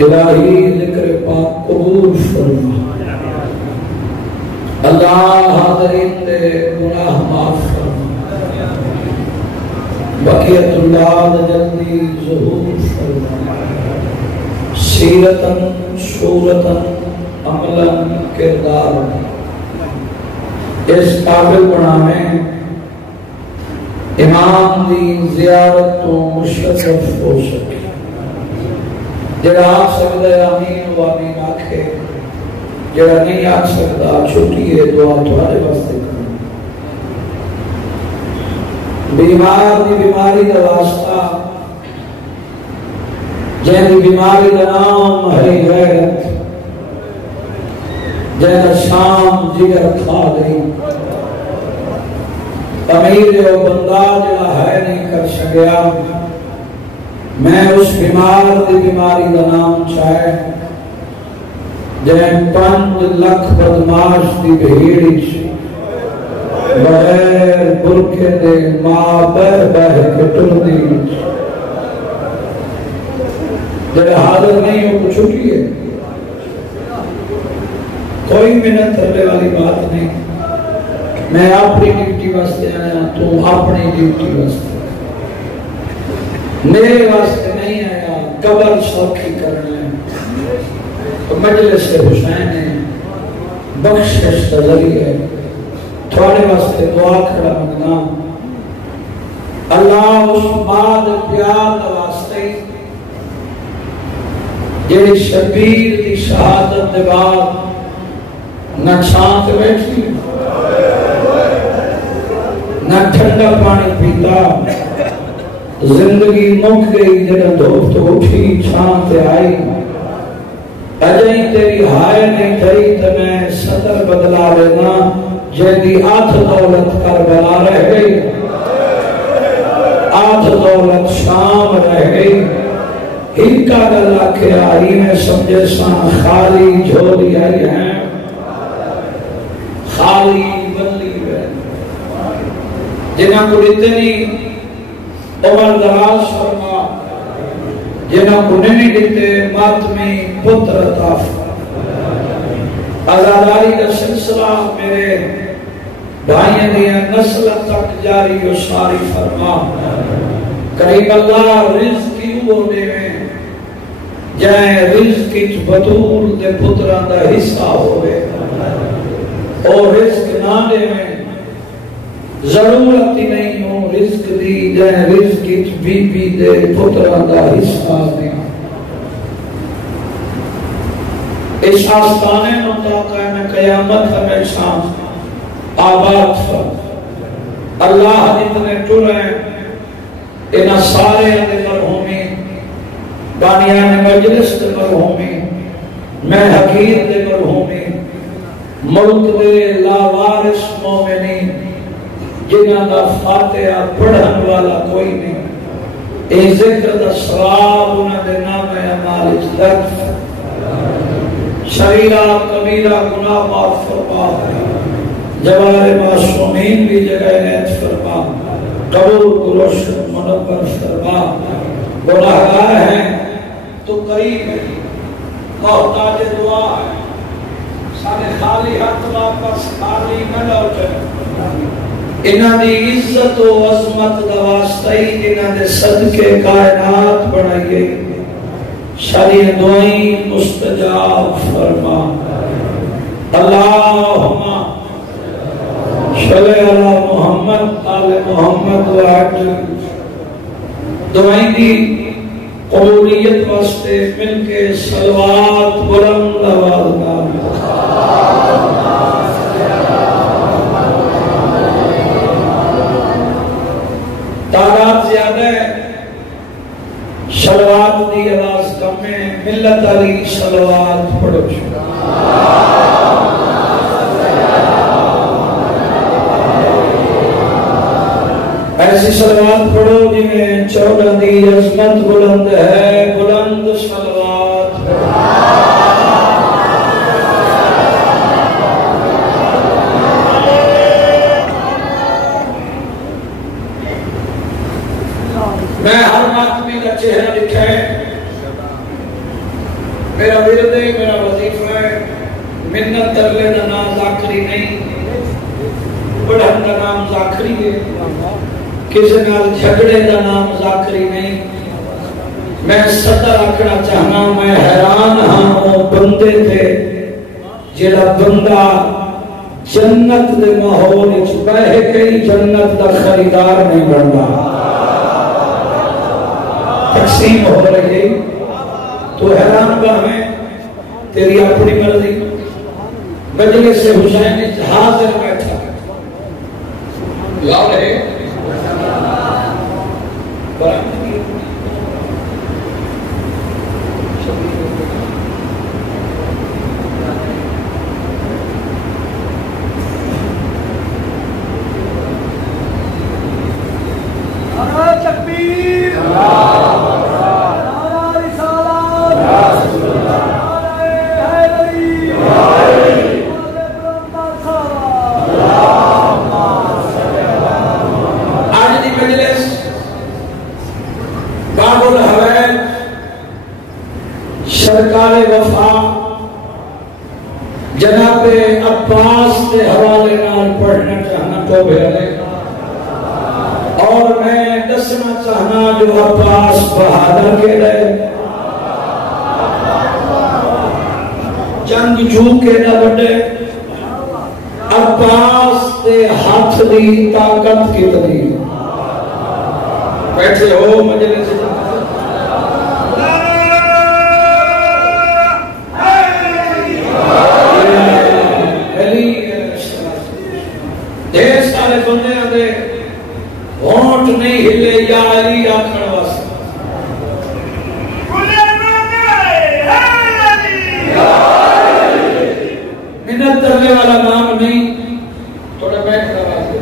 الہی ذکر پاک قبول فرما، اللہ حاضرین دے گناہ معاف فرما، بقیت اللہ جلدی ظہور فرما، سیرتاً صورتاً عملاً کردار اس قابل بنانے امام دی زیارت تو مشرف ہو سکے۔ جڑا آگ سکتا ہے آمین و آمین آکھے، جڑا نہیں آگ سکتا چھوٹی ہے دعا تمہارے واسطے کریں۔ بیمار دی بیماری دا واسطہ، جن دی بیماری دا نام ہے غیرت، جن شام جگر کھا گئی، امیر و بندہ جڑا ہے نہیں کر سکیا، میں اس بیمار دی بیماری دا نام چاہے جن 5 لکھ بدماش دی بھیڑی بغیر برکے دے ماں بہ بہ کے ٹر دی، جب حاضر نہیں ہو کو چھٹی ہے، کوئی منت کرنے والی بات نہیں۔ میں اپنی ڈیوٹی واسطے آیا، تو اپنی ڈیوٹی واسطے، میرے واسطے نہیں آیا، قبر سوکھی کرنا ہے، مجلس حسین ہے، بخشش کا ذریعہ ہے، تھوڑے واسطے دعا کھڑا منگنا۔ اللہ اس ماں دے پیار دا واسطے جیڑی شبیر دی شہادت دے بعد نہ چھانت بیٹھی، نہ ٹھنڈا پانی پیتا، زندگی مک گئی جڑا دھوپ تو اٹھی چھانت آئی، اجائی تیری ہائے نہیں تھی تو میں صدر بدلا لینا، جیدی آدھ دولت کربلا رہ گئی، آدھ دولت شام رہ گئی، ہنکا گلا کے آئی میں سمجھے سان خالی جھولی آئی ہیں، خالی بلی ہے، جنہاں کو اتنی عمر دراز فرما، جنہاں کو نہیں دیتے ماتمی پتر عطا فرما، عزاداری کا سلسلہ میرے بھائیوں دیا نسل تک جاری و ساری فرما، قریب اللہ رزق کی وہ دے میں جائیں رزق کی بطول دے پتران دا حصہ ہوئے، اور رزق نہ دے میں ضرورت ہی نہیں ہو رزق دی، جائیں رزق کی بی بی دے پتران دا حصہ دے۔ اس آستانے مطاقہ میں قیامت ہمیشہ آباد فرما، اللہ جتنے ٹریں انہاں سارے دے مرحومی، بانیان مجلس دے مرحومی، میں حقیر دے مرحومی، ملک دے لاوارث مومنین جنہاں دا فاتحہ پڑھن والا کوئی نہیں، اے ذکر دا سراب انہاں دے نام اعمال اجدت، شریرہ کبیرہ گناہ معاف فرما، جوار معصومین بھی جگہ نیت فرما، قبول گلوشن منور فرما، گناہگار ہیں تو قریب ہے، محتاج دعا ہے، سارے خالی ہاتھ واپس خالی نہ لوٹے، انہاں دی عزت و عظمت دا واسطہ ہی انہاں دے صدقے کائنات بنائیے، ساری دعائیں مستجاب فرما، اللہم صلی علی محمد آل محمد و عجل۔ دعائیں دی قبولیت واسطے مل کے صلوات بلند آواز نام، تعداد زیادہ ہے، صلوات دی آواز کم ہے، ملت علی صلوات پڑھو۔ ایسی صلوات پڑھو جنہیں 14 دی عظمت بلند ہے، بلند صلوات۔ میرا ورد ہے، میرا وظیفہ ہے، منت ترلے دا نام ذاکری نہیں، پڑھن دا نام ذاکری ہے، کسی نال جھگڑے دا نام ذاکری نہیں۔ میں صدر آکھنا چاہنا، میں حیران ہاں وہ بندے تھے جیڑا بندہ جنت دے ماحول وچ بہ کے جنت دا خریدار نہیں بنتا۔ تقسیم ہو رہی ہے، تو حیران ہے، تیری اپنی مرضی۔ مجلس حسین حاضر بیٹھا لاؤ رہے سرکار وفا جناب عباس کے حوالے نال پڑھنا چاہنا تو بھیرے، اور میں دسنا چاہنا جو عباس بہادر کے رہے، جنگ جو کے نہ بڑھے، عباس کے ہاتھ دی طاقت کتنی۔ بیٹھے ہو مجلس دیر سارے بندے آدھے ہونٹ نہیں ہلے یا علی آکھڑ واسطے، منت کرنے والا نام نہیں، تھوڑا بیٹھ کر واسطے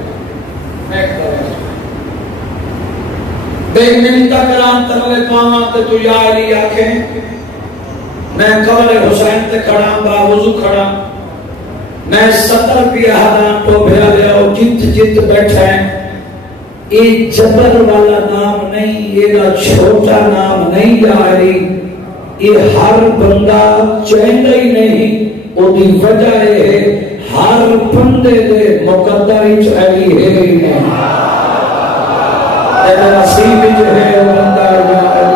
بے منتہ کران ترلے پاواں تے تو یا علی آکھیں، میں قبر حسین تے کھڑا با وضو کھڑا، میں 70 بھی آدھان تو بھیرا لیا ہوں، جت جت بیٹھا ہے، یہ جبر والا نام نہیں، یہ چھوٹا نام نہیں یا علی، یہ ہر بندہ چاہتا ہی نہیں، وہ دی وجہ ہے ہر بندے دے مقدر علی ہے ہی نہیں، تیرا نصیب جو ہے وہ بندہ یا علی۔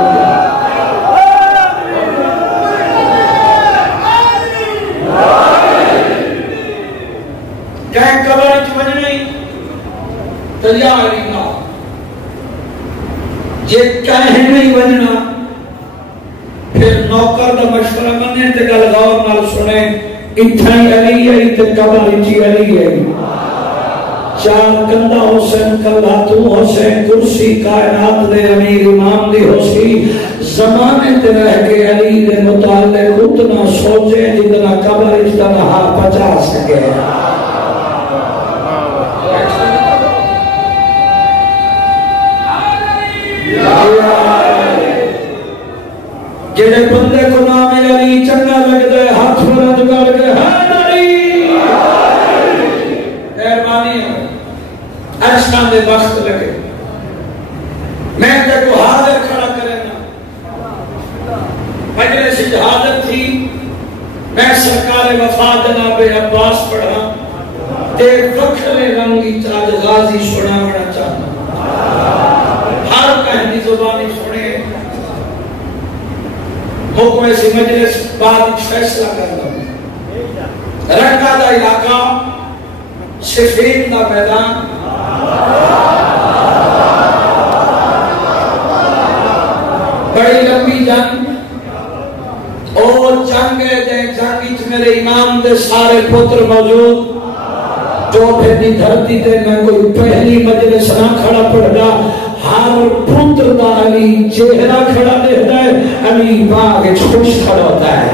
کہیں قبر اچھ بجنی تجیا علی نا، یہ کہیں نہیں بجنا، پھر نوکر دا مشورہ بنے تے گل غور نال سنے، اتھائی علی ہے تے قبر اچھی علی ہے، چار کندہ حسین کلہ تو حسین کرسی کائنات دے امیر امام دی حسی، زمانے تے رہ کے علی دے متعلق اتنا سوچے جتنا قبر اچھ دا نہا 50 سکے۔ جنہیں بندے کو نام علی چنگا لگ دے ہاتھ بلند کر کے ہے علی، مہربانی ہے ایسا دے وقت لگے، میں تے کو حاضر کھڑا کرے نا، مجلس حاضر تھی، میں سرکار وفا جناب عباس پڑھا، تے وکھلے رنگی چاج غازی سناونا چاہتا، ہر کہنی زبانی سنے، حکم ایسی مجلس بعد فیصلہ کرنا، رکھا دا علاقہ صفین دا میدان، بڑی لمبی جنگ، اور جنگ ہے جنگ میرے امام دے سارے پتر موجود، جو پھرنی دھرتی تے میں کوئی پہلی مجلس نہ کھڑا پڑھنا، ہر پتر دا علی چہرہ کھڑا دیتا ہے، علی باغ خوش کھڑا ہوتا ہے۔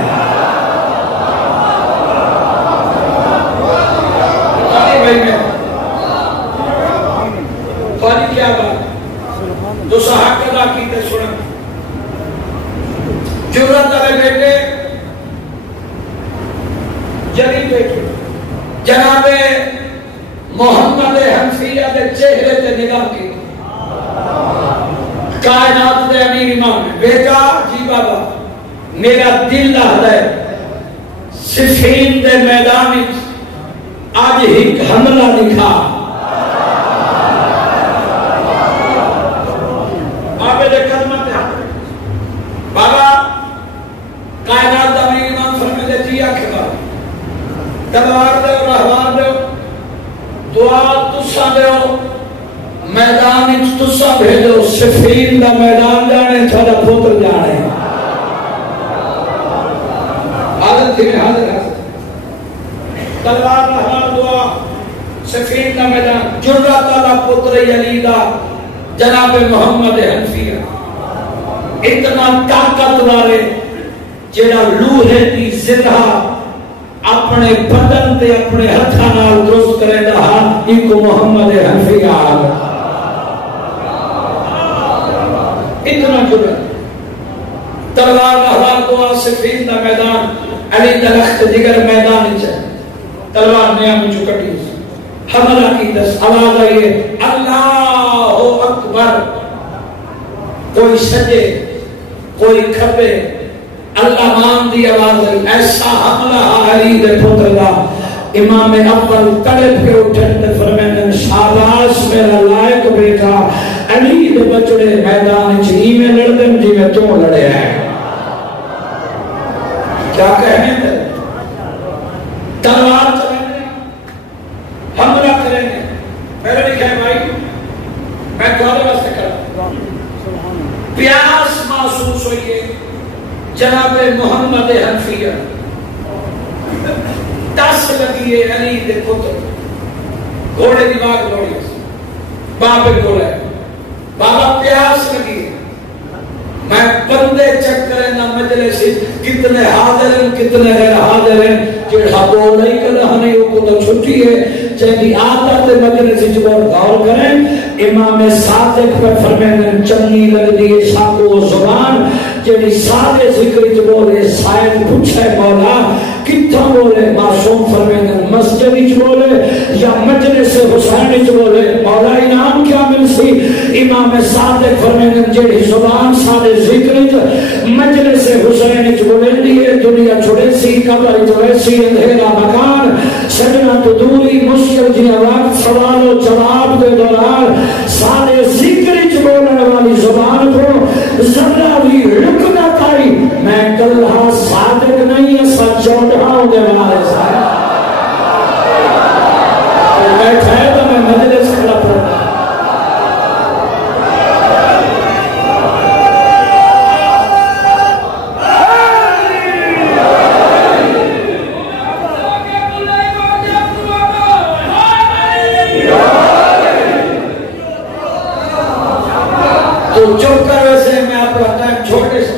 خالی کیا بات دو صحاق ادا کیتے سنن، جرات علی بیٹے جلی بیٹے جناب محمد حنفیہ دے چہرے تے نگاہ کی، کائنات دے امیر امام بیٹا جی بابا میرا دل لہدا ہے صفین دے میدان آج ایک حملہ دکھا بابے دے قدمہ دے بابا کائنات دا میری امام فرمے دے جیا کھبا تلوار دے اور احوار دے دعا تسا دے میدان تسا بھیجو صفین دا میدان جانے تھوڑا پتر جانے حاضر تھی میں حاضر تلوار احوار دعا صفین دا میدان جرہ تعالیٰ پتر یلیدہ جناب محمد حنفیہ اتنا طاقت والے جڑا لوہے دی زرہ اپنے بدن تے اپنے ہتھاں نال درست کرے دا ایک محمد حنفیہ اتنا جڑا تلوار احوال دعا صفین دا میدان علی درخت دیگر میدان چاہے تلوار نیا میں چکٹی حملہ کی دس آواز آئیے اللہ اکبر کوئی سجے کوئی کھپے اللہ مان دی آواز آئی ایسا حملہ علی دے پتر دا امام اول تڑپ کے اٹھن دے فرمائن شاباش میرا لائق بیٹا علی دے بچڑے میدان چی میں لڑدن جی میں تو لڑے ہیں کیا کہیں دے تلوار چلیں گے حملہ کریں گے میرے لکھے بھائی میں تمہارے واسطے کرتا پیاس محسوس ہوئیے جناب محمد حنفیہ دس لگیے علی دے پتر گھوڑے دماغ لوڑی بابے گھوڑے بابا پیاس لگیے میں بندے چیک کریں نا مجلس کتنے حاضر ہیں کتنے غیر حاضر ہیں جڑا بول نہیں کر رہا نہیں وہ تو چھٹی ہے چاہیے عادت مجلس جب غور کریں امام صادق پر فرمائیں چنگی لگ دیئے شاکو زبان جڑی سارے ذکر جو بولے شاید پوچھے مولا کتھا بولے معصوم فرمائیں مسجد جو بولے یا مجلس حسین جو بولے مولا انعام کیا مل سی امام صادق فرمائیں جڑی زبان سارے ذکر جو مجلس حسین جو بولے دیئے دنیا چھوڑے سی قبر جو ایسی اندھیرا مکان سجنہ تو دوری مشکل جی وقت سوال و جواب دے دوران سارے ذکر جو بولنے والی زبان کو ذرہ بھی رکنا تائی میں کلہا صادق نہیں ہے سچ چوڑھاؤں دے والے سارے بیٹھا ہے تو میں مجلس کھڑا پڑھتا جو کر ویسے میں اپنا ٹائم چھوٹے سے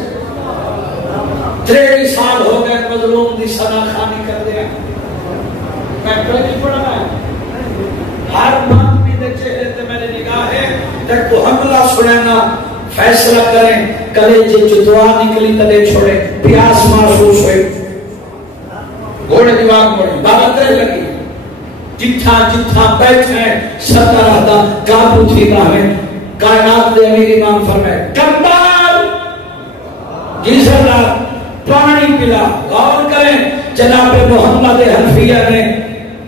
3 سال ہو گئے مظلوم دی سنا خانی کر دیا میں پڑھنی پڑھنا ہے ہر مانگی دے چہرے تے میرے نگاہ ہے جب کو حملہ سنینا فیصلہ کریں کلے جو دعا نکلی تلے چھوڑے پیاس محسوس ہوئی گھوڑے دیوان گھوڑے بابا ترے لگی جتھا جتھا بیٹھے ستا رہتا کابو تھی باہمیں کائنات دے امیر امام فرمائے کمبال جی سردار پانی پلا غور کریں جناب محمد حنفیہ نے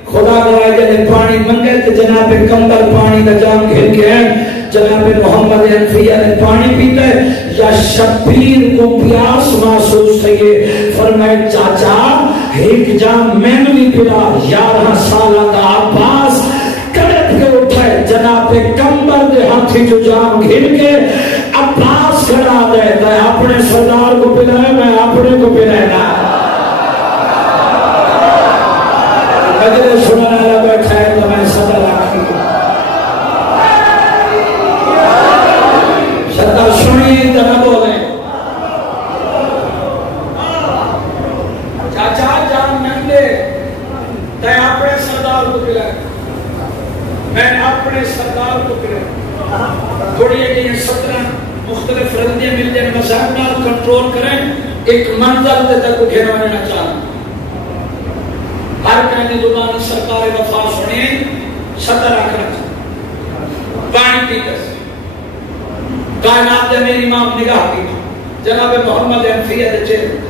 خدا گوائے جنے پانی منگے تو جناب کمبل پانی کا جام گھر کے ہیں جناب محمد حنفیہ نے پانی پیتا ہے یا شبیر کو پیاس محسوس تھئیے فرمائے چاچا ایک جام میں بھی پلا 11 سالہ کا عباس کڑپ کے اٹھائے جناب کمبل دے ہاتھی جو جام گھر کے عباس کھڑا دیتا ہے اپنے سردار کو پلائے میں اپنے کو پلائنا مجھے سنانا لگا بیٹھا ہے تو میں صدر آخی صدر سنی جنہ بولے چاچا جام نندے تے اپنے سردار کو پلائے میں اپنے سردار کو پلائے تھوڑی ایک 17 مختلف رندیاں مل جائیں مسائل نال کنٹرول کریں ایک منظر دے تک اٹھینا ہونا چاہنا ہر کہنے زبان سرکار وفا سنیں 17 آخر پانی پیتا سے کائنات دے میری امام نگاہ کی جناب محمد حنفیہ دے چہرے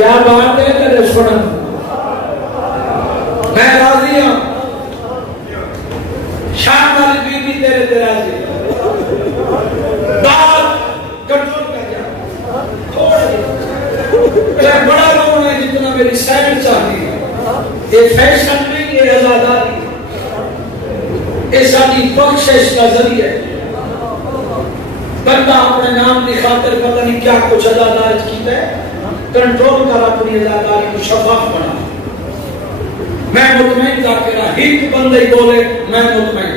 کیا بات ہے تیرے سنن میں راضی ہوں شام والی بیوی تیرے تے راضی بات کنٹرول کر جا تھوڑا بڑا لوگ ہے جتنا میری سائن چاہتی ہے یہ فیشن نہیں یہ آزاداری یہ ساری بخشش کا ذریعہ ہے بندہ اپنے نام کی خاطر پتہ نہیں کیا کچھ ازاداری کیتا ہے کنٹرول کر اپنی ازاداری کو شفاف بنا میں مطمئن ذاکرہ ایک بندے بولے میں مطمئن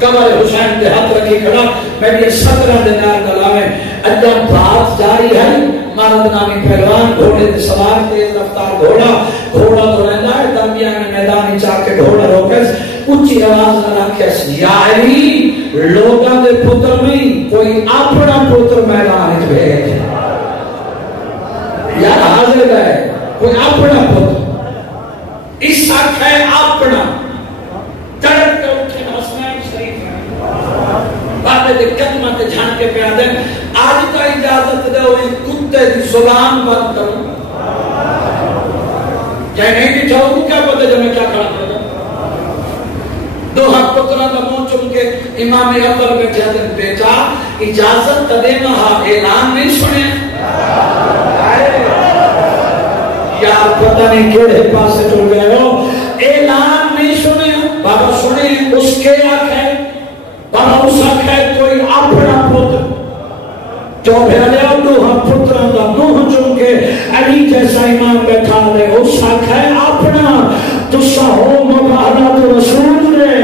قبر حسین کے ہاتھ رکھی کھڑا میں یہ 17 دینار دلاویں اجا بات جاری ہے مرد نامی پہلوان گھوڑے دے سوار تیز رفتار گھوڑا تو رہنا ہے درمیان میدانی چاہ کے گھوڑا روکس اونچی آواز نہ رکھس یاری لوگاں دے پتر نہیں کوئی اپنا پتر میدان بھیج یار حاضر ہے کوئی اپنا پتر اس حق ہے اپنا تڑپ کے اٹھے حسنین شریف ہے بابے دے قدمہ تے جھان کے پہ آدھے آج کا اجازت دے ہوئی کتے دی زبان بند کروں کیا نہیں بھی چاہوں کیا پتہ جب میں کیا کھڑا کروں دو حق پترہ کا منہ چم کے امام اکبر بیٹھے آدھے بیٹا اجازت تدے نہ اعلان نہیں سنے یار پتہ نہیں کیڑے پاس سے چل گئے ہو اعلان نہیں سنے بابا سنے اس کے حق ہے بابا اس حق ہے کوئی اپنا پتر جو بھیلے ہو دو حق پترہ کا منہ چم کے علی جیسا امام بیٹھا دے اس حق ہے اپنا تسا ہو مبارک رسول دے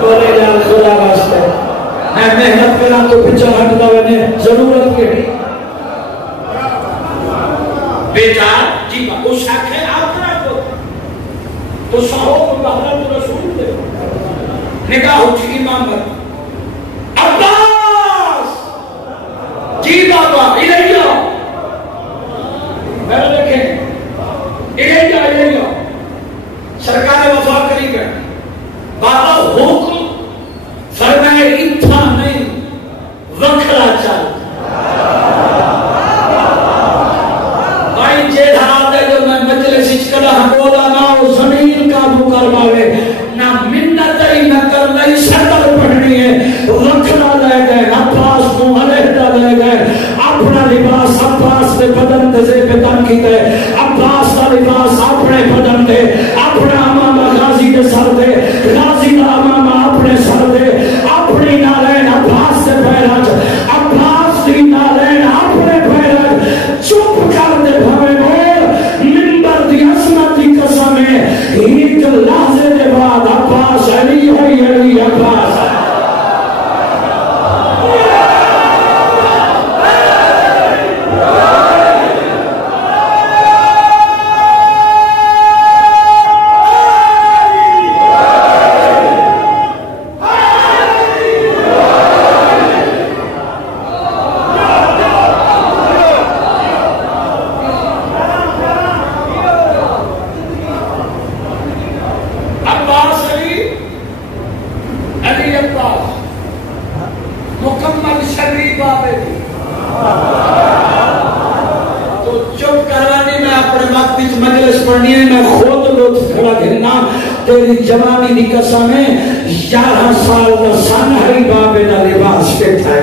بولے جان خدا واسطے میں محنت کرا تو پچھا ہٹ دا ونے ضرورت کے بیٹا جی اس حق ہے اپنا تو صاحب مبارک رسول دے نکاح اٹھی امامت عباس جی بابا الیہ میں دیکھیں الیہ سرکار وفا کری گئے بابا حکم فرمائے اتھا نہیں وکھرا چل بھائی جیڑا آدھے جو میں مجلس اچکڑا بولا نہ وہ زمین قابو کر باوے نہ منت ہی نہ کر لئی سطر پڑھنی ہے وکھرا لے گئے عباس کو علیحدہ لے گئے اپنا لباس عباس کے بدن دزے پہ تن کی دے عباس کا لباس اپنے بدن دے اپنا امامہ غازی دے سر دے غازی کا امامہ اپنے سر دے اپنی نالین عباس سے پہراج عباس کی نالین اپنے پہراج چپ کر دے بھوے بول منبر دی عظمت دی قسم ہے ایک لحظے دے بعد عباس علی ہوئی علی عباس تیری جوانی دی قسم ہے 11 سال کا سنہری بابے دا لباس پہ تھا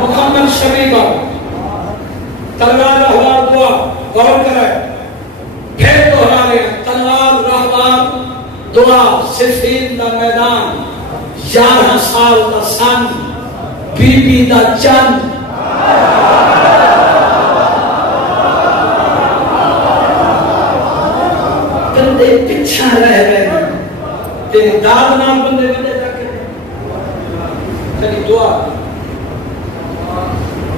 مکمل شریفہ تلوار رہوار دعا غور کرے پھر دہرا رہے تلوار رہوار دعا صفین دا میدان 11 سال کا سن بی بی دا چند بندے پچھا رہ گئے تیری داد نام بندے جا کے تیری دعا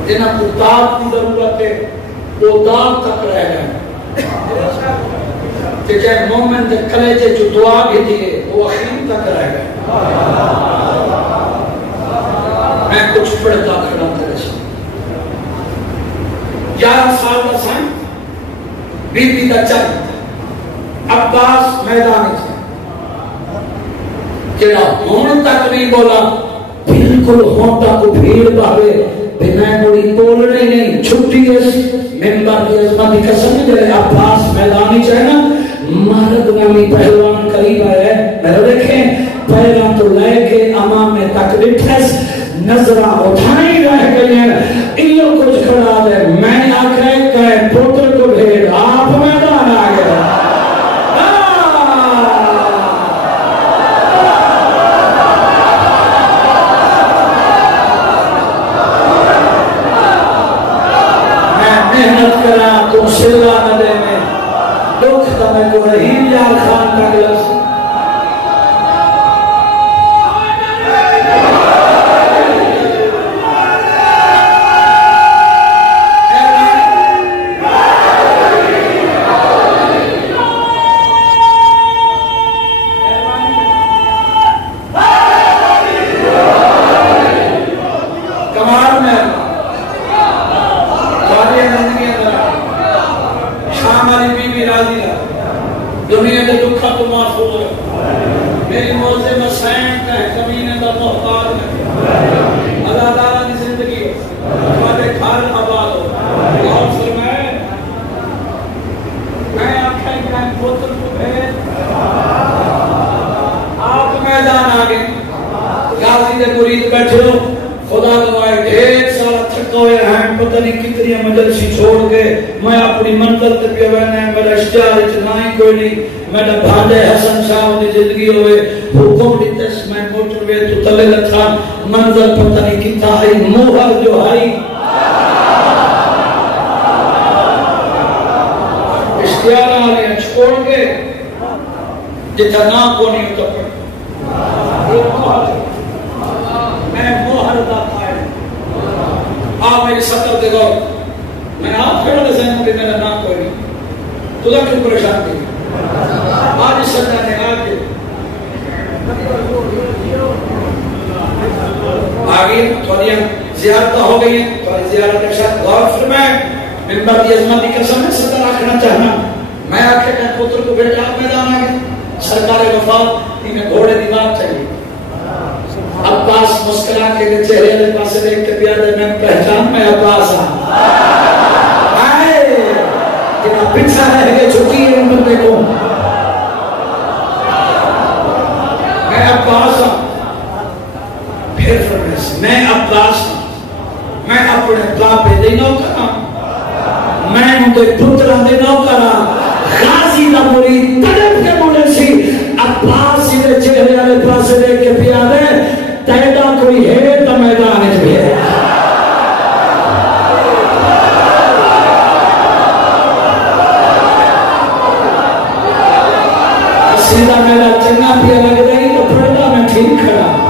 جنہاں کو داد کی ضرورت ہے وہ داد تک رہ گئے کہ جائے مومن دے کلیجے جو دعا بھی دیئے وہ اخیر تک رہ گئے میں کچھ پڑھتا کھڑا تیرے سے 11 سال کا سن بی بی دا چل عباس میدان سے جڑا ہون تک نہیں بولا بالکل ہون تک بھیڑ باوے میں کوئی بولنے نہیں چھٹی اس ممبر کی عظمت کی قسم دے عباس میدانی چاہے نا مرد نامی پہلوان قریب ہے میرے دیکھیں پہلوان تو لے کے امام تک بٹھس نظرہ اٹھائی رہ گئی ہیں انہوں کچھ کھڑا دے میں آکھے کہ پوتر کو بھیڑ آپ میدان آگئے محنت کرا تم سلا نہ دے میں دکھ تمہیں کو رحیم یار خان کا گلس دنیا کے دکھا تو محفوظ ہے میری موزے میں سینٹ ہے کمینے دا محتاج ہے اللہ تعالیٰ کی زندگی ہو تمہارے گھر آباد ہو اور فرمائے میں آنکھیں کہ پوتر کو بھیج آپ میدان آگے غازی دے مرید بیٹھے ہو خدا دعائے ڈھیر سارا تھکا ہوئے ہیں پتہ نہیں کتنی مجلسی چھوڑ کے میں اپنی منزل تے پہ وینا میرا اشتہار اتنا ہی کوئی نہیں میرا بھانجے حسن شاہ دی زندگی ہوئے حکم دیتس میں موٹر وے تو تلے لکھا منزل پتہ نہیں کتا ہے موہر جو ہے اشتہار آلے چھوڑ کے جتا نا کو نہیں اتپڑ یہ موہر میں موہر دا پائے آپ میری سطر دے گو میں آپ کھڑا دے ذہن کہ میرا نام کوئی نہیں تو دا کیوں پریشان کی آج اس سطر نے آگے آگے تھوڑی زیارتہ ہو گئی ہیں تھوڑی زیارت ایک ساتھ غور فرمائے ممبر کی عظمت کی قسم ہے سطر آکھنا چاہنا میں آکھے کہ پتر کو بیٹا آپ میدان آگے سرکار وفات انہیں گھوڑے دیوار چاہیے عباس مسکرا کے چہرے دے پاسے دیکھ کے پیادے میں پہچان میں عباس ہاں آئے جنہا پچھا رہ کے چھکی ہے بندے کو میں عباس ہوں پھر فرمیس میں عباس ہوں میں اپنے پاپے دینوں کرا میں ان کے پتران دینوں کرا غازی دا مرید تڑپ کے مولے سی عباس ہی چہرے دے پاسے دیکھ کے پیادے تیدا کوئی ہے تو میدان اس بھی ہے سیدھا میرا چنگا بھی لگ رہی تو پردہ میں ٹھیک کھڑا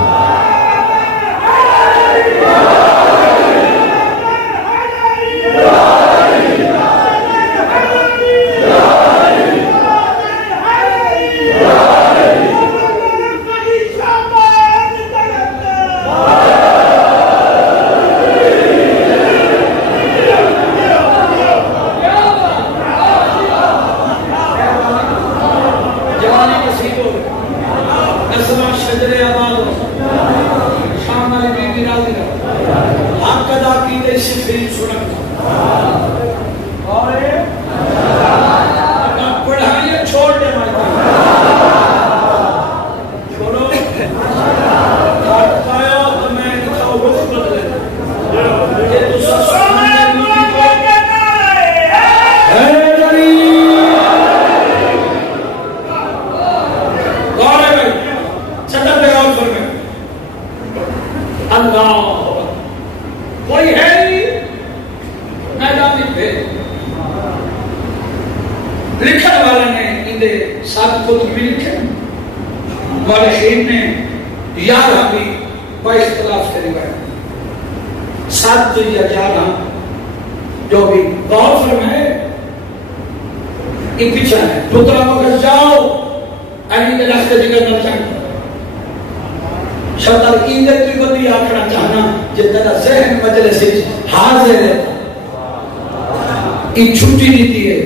چھٹی دیتی ہے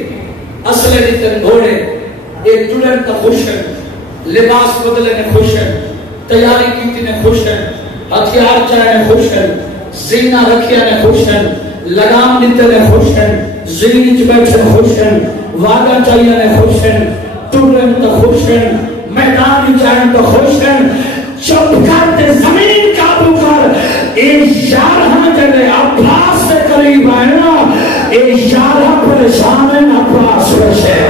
اصلے دیتے گھوڑے ایک ٹوڑن تا خوش ہیں لباس بدلے نے خوش ہیں تیاری کیتی نے خوش ہیں ہتھیار چاہے نے خوش ہیں زینہ رکھیا نے خوش ہیں لگام دیتے نے خوش ہیں زینج بیٹھے خوش ہیں وعدہ چاہیے نے خوش ہیں ٹوڑن تا خوش ہیں میدان چاہے تو خوش ہیں چپ کرتے زمین قابو کر اے یارہ جگہ عباس سے قریب آئے نا اے یارہ پریشان ہے عباس ویسے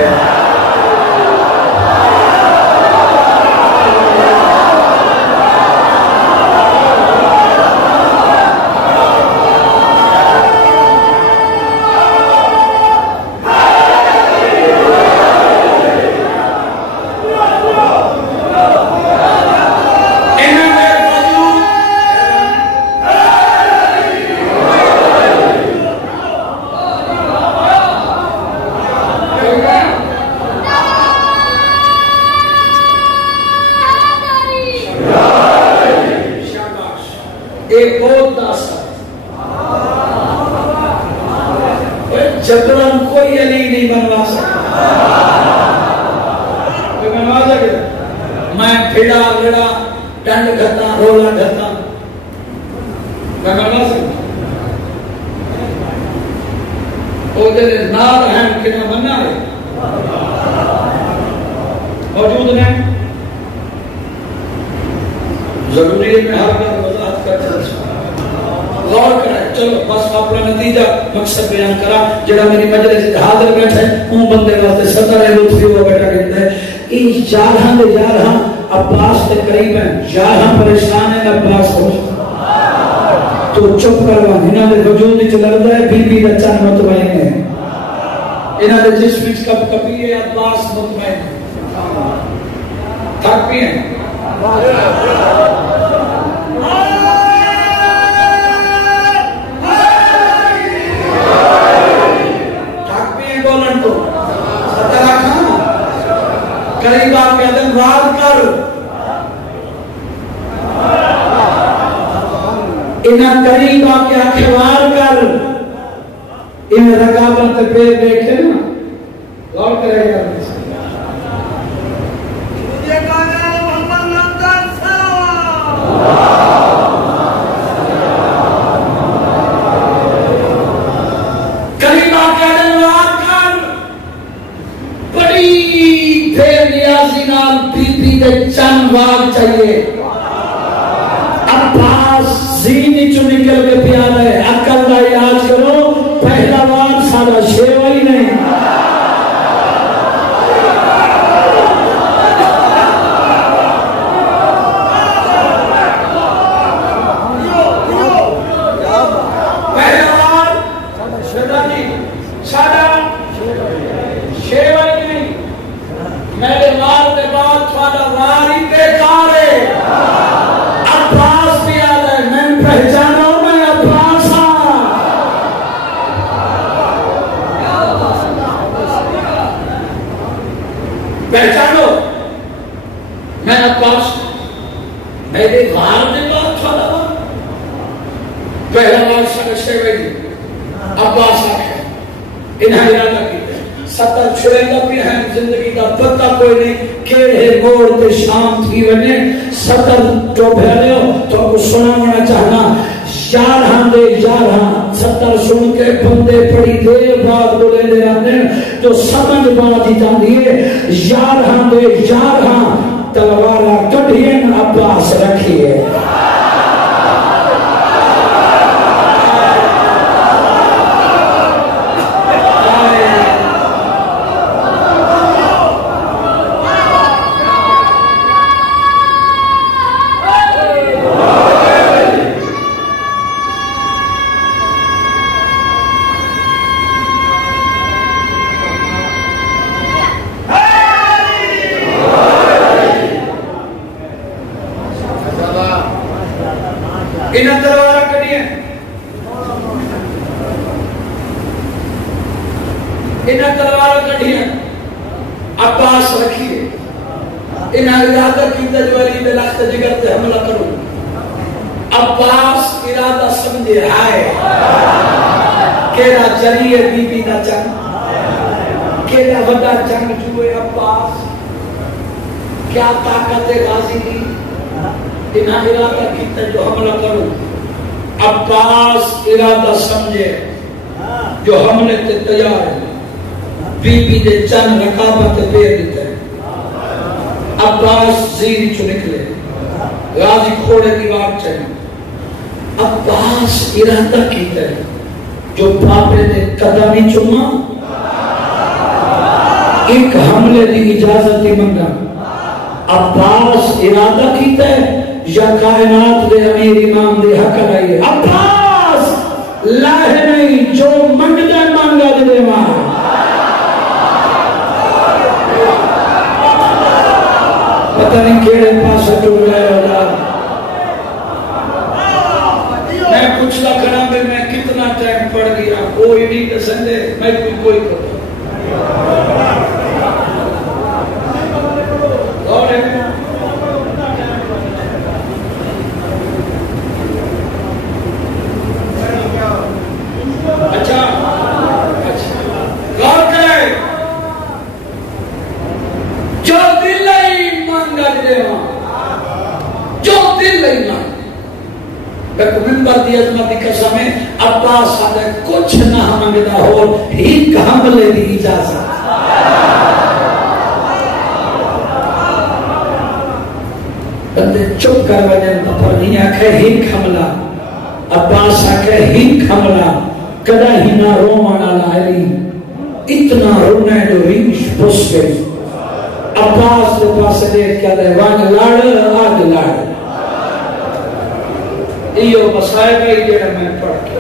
جبران کوئی علی نہیں بنوا سکتا کوئی بنوا سکتا میں پھڑا لڑا ٹنڈ گھتا رولا گھتا میں بنوا سکتا وہ دل نار ہیں کنا بننا ہے موجود ہیں ضروری ہے میں ہر بار وضاحت کرتا ہوں غور کریں چلو بس اپنا نتیجہ مقصد بیان کرا جڑا میری مجلس حاضر بیٹھے اون بندے واسطے صدر لطفی ہوا بیٹھا کہتا ہے یہ یارہاں دے یارہاں عباس کے قریب ہیں یارہاں پریشان ہیں عباس خوش تو چپ کروا انہاں دے وجود وچ لگدا ہے بی بی دا چن مطمئن ہے انہاں دے جسم وچ کب کبھی ہے عباس مطمئن تھک بھی ہیں قریب آپ کے عدم واد کر انہاں قریب آپ کے اکھوار کر انہیں رقابت پہ دیکھے نا غور کرے گا قریب آپ کے عدم واد کر بڑی پھر نیازی نال بی بی دے چند واگ چاہیے عباس زینی چو نکل کے پیادا ہے عقل دا علاج کرو پہلا واگ سادہ شیوہ ہی نہیں پہلا واگ سادہ شیوہ ہی نہیں میرے مال دے بعد تھوڑا واری بیکار ہے عباس بھی آدھا ہے میں پہچانا ہوں میں عباس ہاں پہچانو میں عباس میرے مال دے بعد تھوڑا واری پہلا وار سکشے ویدی عباس آکھے انہاں ارادہ کی ستر چھڑے گا بھی ہیں زندگی کا پتہ کوئی نہیں کیڑے موڑ تے شام تھی ونے ستر جو بھیلے ہو تو آپ کو سنانا چاہنا یارہاں دے یارہاں ستر سن کے بندے پڑی دیر بعد بولے دے رہنے جو سمجھ بات ہی جاندی ہے یارہاں دے یارہاں تلوارہ کٹھین عباس رکھیے انہاں تلوارہ کڑی ہیں انہاں تلوارہ کڑی ہیں عباس رکھیے انہاں ارادہ کی تجوالی بلاخت جگر تے حملہ کرو عباس ارادہ سمجھے آئے کیڑا چلیے بی بی دا چن کیڑا وڈا جنگ جوئے عباس کیا طاقت غازی دی انہاں ارادہ کیتا جو حملہ کرو عباس ارادہ سمجھے جو حملے تے تیار ہے بی بی دے چند رقابت پیر دیتا ہے عباس زیر چو نکلے غازی کھوڑے دیوار چاہیے عباس ارادہ کیتا ہے جو باپے دے قدمی چما ایک حملے دی اجازت منگا عباس ارادہ کیتا ہے یا کائنات دے امیر امام دے حق لائیے عباس لاہ نہیں جو منگ دے مانگا دے ماں پتہ نہیں کیڑے پاس ٹوڑ گئے ہوگا میں کچھ لکھنا میں کتنا ٹائم پڑ گیا کوئی نہیں دسندے میں کوئی کرتا اچھا غور کرے جو دل ہی مانگا دے جو دل ہی مانگا ایک منبر دی عظمت کی قسم ہے عباس آدھے کچھ نہ مانگدا ہو ایک حملے دی اجازت بندے چپ کر وجن پر نہیں آکھے ایک حملہ عباس آکھے ایک حملہ کدا ہی نہ رومانا لائلی اتنا رونا ہے جو ریش پس گئی عباس دے پاس دیکھ کیا دے وان لڑ آگ لڑ ایو مسائب ہے جڑا میں پڑھ کے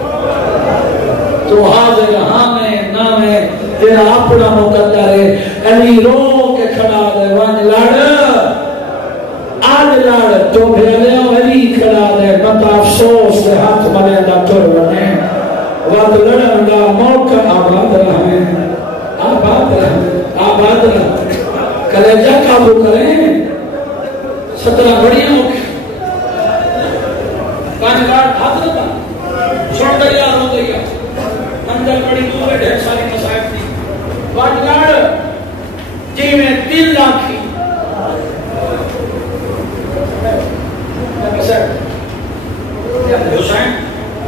تو حاضر ہاں میں نہ میں تیرا اپنا مقدر ہے علی رو کے کھڑا دے وان لڑ آج لڑ تو بھیلے علی کھڑا دے بتا افسوس دے ہاتھ ملے دا ٹر بنے وقت لڑن دا موقع آباد رہے آباد رہے آباد رہے کلیجہ قابو کریں 17 بڑیاں موقع کانگار حضرت چھوڑ دریا ہو گیا منزل بڑی دور ہے ڈھیر ساری مسائب تھی واجگار جی میں 3 لاکھی حسین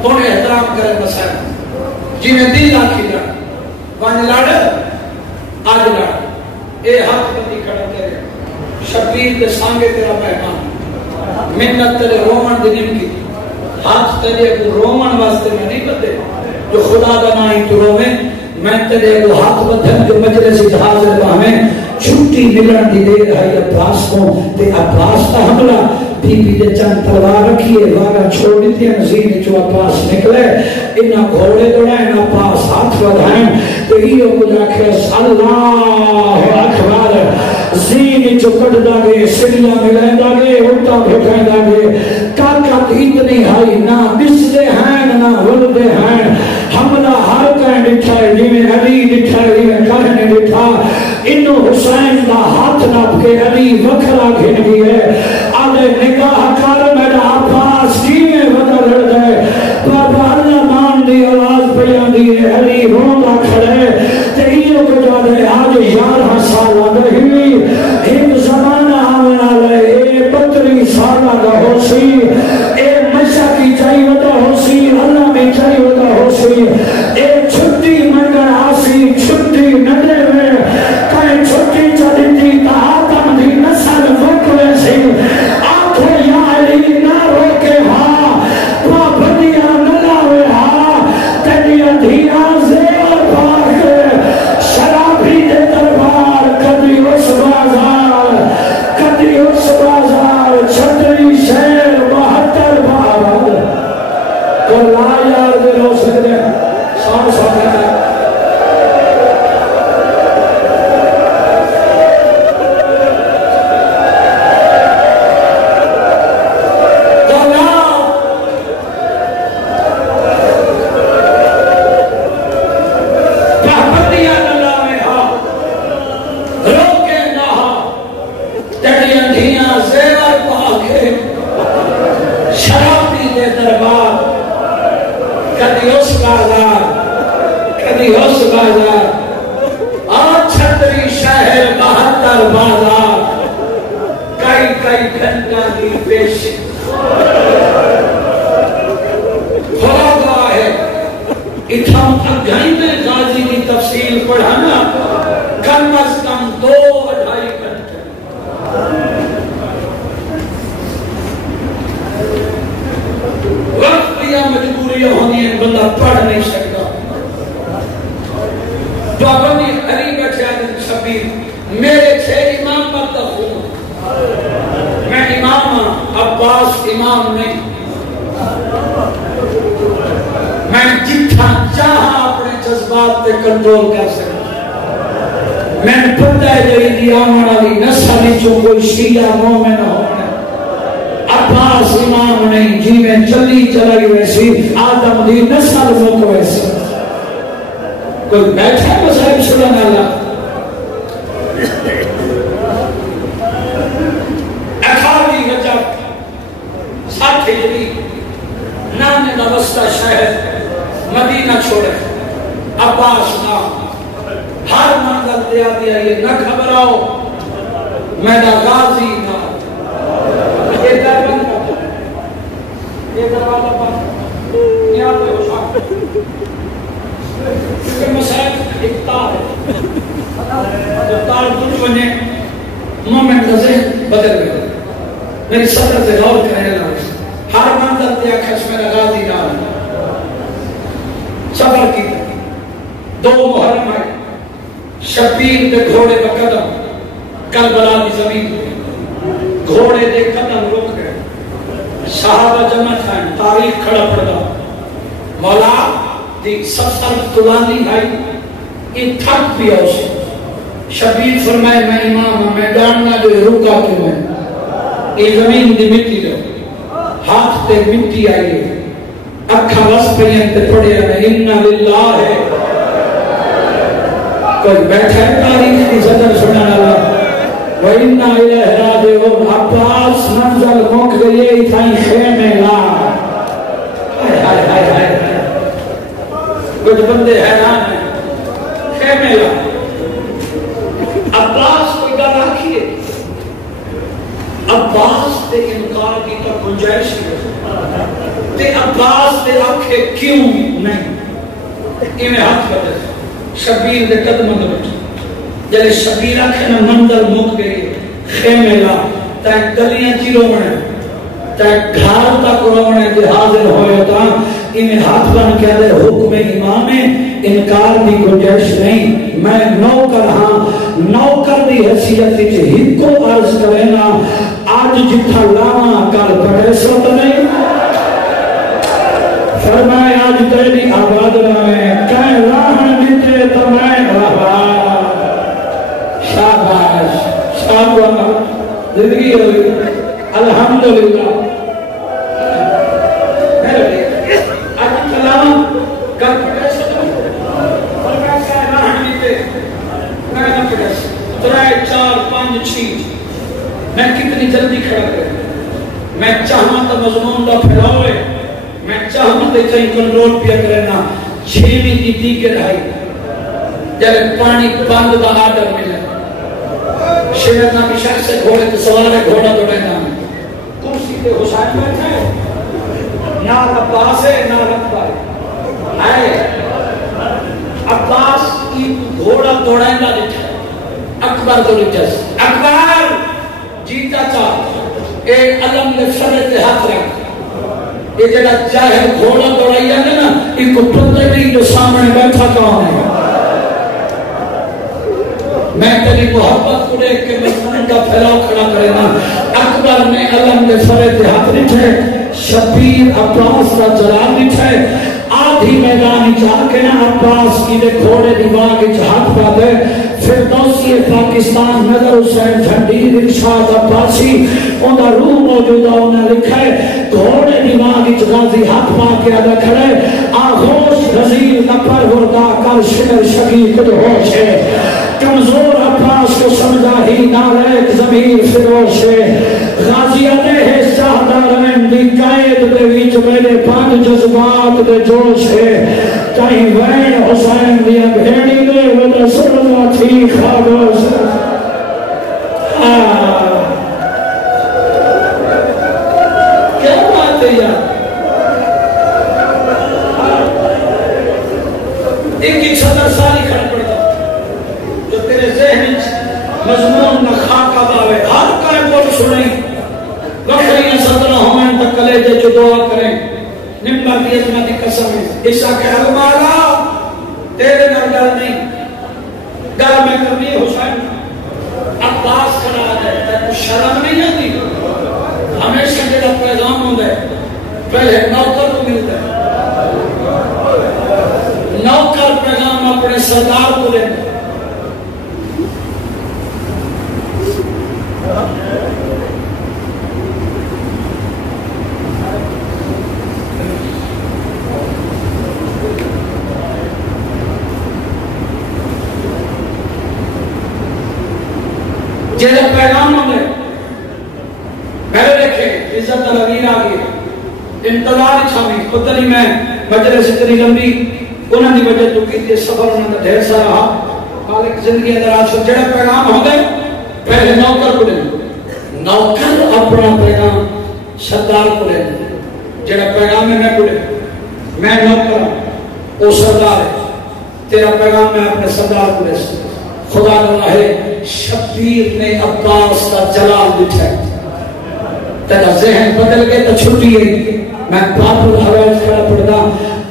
تونے احترام کرے مسائب جی میں 3 لاکھی لڑ واجگار آج لڑ اے ہاتھ بندی کھڑا تیرے شبیر دے سانگے تیرا مہمان منت تیرے رومن دنیم کی ہاتھ تیرے کو رومن واسطے میں نہیں بدے جو خدا دا نائی تو رومیں میں تیرے کو ہاتھ بدھن جو مجلس حاضر باہمیں چھوٹی ملن دی دے رہی عباس کو تے عباس کا حملہ بی بی دے چند تلوار رکھیے واگا چھوڑ دیتی ہیں نزین جو عباس نکلے انہا گھوڑے دوڑائیں عباس ہاتھ ودھائیں تو ایو کو جاکے اللہ اکبر زین جو کٹ دا گے سڑیاں ملائیں دا گے اٹھا بھٹائیں دا گے کاکت اتنی ہائی نہ بسدے ہیں نہ ولدے ہیں حملہ ہر کہیں ڈٹھائے جیویں علی ڈٹھائے جیویں کہنے ڈٹھا انہو حسین دا ہاتھ نپ کے علی وکھرا گھن گئی ہے آدھے نگاہ کر میرا عباس جیویں ودا لڑ گئے بابا اللہ مان دی آواز پیان دی علی روندہ کھڑے تیئیوں کو جو دے آج 11 سال آدھے ہوئی ایک زمانہ آمنا لے اے 32 سالہ دا ہو سی اے مشہ کی چاہی ودا ہو سی اللہ میں چاہی ودا ہو سی اے چھٹی منگر آسی چھٹی نڈے میں کہیں چھٹی چلیتی تا آتم دی نسل مکوے سی آنکھے یا علی نہ روکے ہاں پاپنیاں نلاوے ہاں تنیا دھیا زیر پاک در بازار کئی کئی گھنٹہ کی پیش خدا ہے اتھام اگھائی میں غازی کی تفصیل پڑھانا کم از کم 2-2.5 گھنٹے وقت یا مجبوریاں ہونی ہیں بندہ پڑھ نہیں سکتا پابندی علی بیٹھے آدھے شبیر میرے 6 امام پر تخون میں امام ہوں عباس امام نہیں میں جتھا چاہا اپنے جذبات پہ کنٹرول کر سکتا میں پتہ ہے جو اندی آمن علی نسلی جو کوئی شیعہ مومن ہونا عباس امام نہیں جی میں چلی چلائی ویسی آدم دی نسل مک ویسی کوئی بیٹھا ہے مصحب سلن اللہ 18 رجب 7 ہجری نام نوستہ شہر مدینہ چھوڑے عباس نام ہر منزل دیا دیا یہ نہ گھبراؤ میرا غازی نام یہ در بند کرتا یہ دروازہ بند یہاں پہ ہو شاک کیونکہ مسائل ایک تار ہے جو تار دل بنے مومن کا ذہن بدل گئے میری صدر سے غور کرنے لگا ہر منزل دیا کھس میرا غازی نام سفر کی 2 محرم آئے شبیر دے گھوڑے کا قدم کربلا کی زمین گھوڑے دے قدم رک گئے صحابہ جمع تھائیں تاریخ کھڑا پڑا مولا دی سفر تلانی بھائی یہ تھک بھی ہو سے شبیر فرمائے میں امام ہوں میں جاننا جو رکا کیوں ہے یہ زمین دی مٹی دے ہاتھ تے مٹی آئی اکھا وس پہ تے پڑے ہیں انہا للہ ہے کوئی بیٹھا ہے تاریخ کی صدر سننا اللہ وَإِنَّا إِلَيْهِ رَاجِعُونَ عباس منزل موک گئے ہی تھائیں خیمے لا ہائے ہائے ہائے ہائے کچھ بندے حیران ہیں خیمے لا عباس کوئی گل آکھیے عباس تے انکار کی تو گنجائش نہیں تے عباس تے آنکھیں کیوں نہیں انہیں ہاتھ بدے شبیر دے قدم دے بیٹھے جلے شبیر آنکھیں منزل موک گئی خیمے لا تائیں گلیاں چی رونے تائیں گھار تک رونے دے حاضر ہوئے تا انہیں ہاتھ بن کے دے حکم امام انکار دی گنجائش نہیں میں نوکر ہاں نوکر دی حیثیت دی ہی کو عرض کرینا آج جتھا لاما کل پڑے سو تو نہیں فرمائے آج تیری آباد رہے کہیں راہن دیتے تو میں رہا شاباش شاباش زندگی ہوئی الحمدللہ آج کلام کل پڑے سو تو فرمائے کہیں راہن دیتے میں نہ پڑے سو 3 4 5 6 میں کتنی جلدی کھڑا کرے میں چاہاں تو مضمون دا پھیلاوے میں چاہاں تو چاہیں کنٹرول پیا کرنا 6ویں کی دیگر آئی جب پانی بند دا آڈر ملے شیرت نامی شخص سے گھوڑے تو سوارے گھوڑا دوڑے نام کرسی کے حسین بیٹھا ہے نہ عباس ہے نہ رقبہ ہے آئے عباس کی گھوڑا دوڑے نہ لٹھا اکبر تو لٹھس اکبر جیتا چاہ ایک علم نے فرد ہاتھ رکھ یہ جڑا چاہے گھوڑا دوڑائی ہے نا ایک کو پتہ نہیں جو سامنے بیٹھا کون ہے میں تیری محبت کو دیکھ کے مضمون کا پھیلاؤ کھڑا کرے نا اکبر نے علم نے فرد ہاتھ لٹھے شبیر عباس کا جلال لٹھے آدھی میدانی چاہ کے نا عباس کی دے گھوڑے دیوان کے ہاتھ پا دے فردوسی پاکستان نظر حسین جھنڈی ارشاد عباسی انہا روح موجودہ انہا لکھا ہے گھوڑے دیوان کی غازی ہاتھ پا کے ادا کھڑے آغوش غزیر نپر وردہ کر شکر شکیق دے ہوش ہے کمزور عباس کو سمجھا ہی نالیک ضمیر فروش ہے غازی علیہ شاہدارین دی قائد دے ویچ میرے 5 جذبات دے جوش ہے کہیں وین حسین دیا بھیڑی دے وہ رسول اللہ تھی خاموش عقب آوے ہر کائے بول سنیں وقتیں صدرہ ہوئیں تکلے دے جو دعا کریں نمبر دی عظمت قسم ہے عیسیٰ کہ المالا تیرے نہ ڈر نہیں ڈر میں کرنی حسین عباس کرا دے شرم نہیں آتی ہمیشہ جڑا پیغام ہوتا ہے پہلے نوکر کو ملتا ہے نوکر پیغام اپنے سردار کو دیتا ہے جیسے پیغام ہوئے پہلے دیکھیں عزت الویر آگئے انتظار چھاویں خود نہیں میں مجلس اتنی لمبی انہوں نے وجہ تو کی تھی سفر انہوں نے ڈھیر سا رہا مالک زندگی اندر آج جڑے پیغام ہوئے پہلے نوکر کو لیں نوکر اپنا پیغام سردار کو لیں جڑا پیغام میں بولے میں نوکر ہوں وہ سردار ہے تیرا پیغام میں اپنے سردار کو لے خدا اللہ ہے شبیر نے عباس کا جلال بٹھا تیرا ذہن بدل کے تو چھٹی ہے میں باب الحوائج کھڑا پڑھتا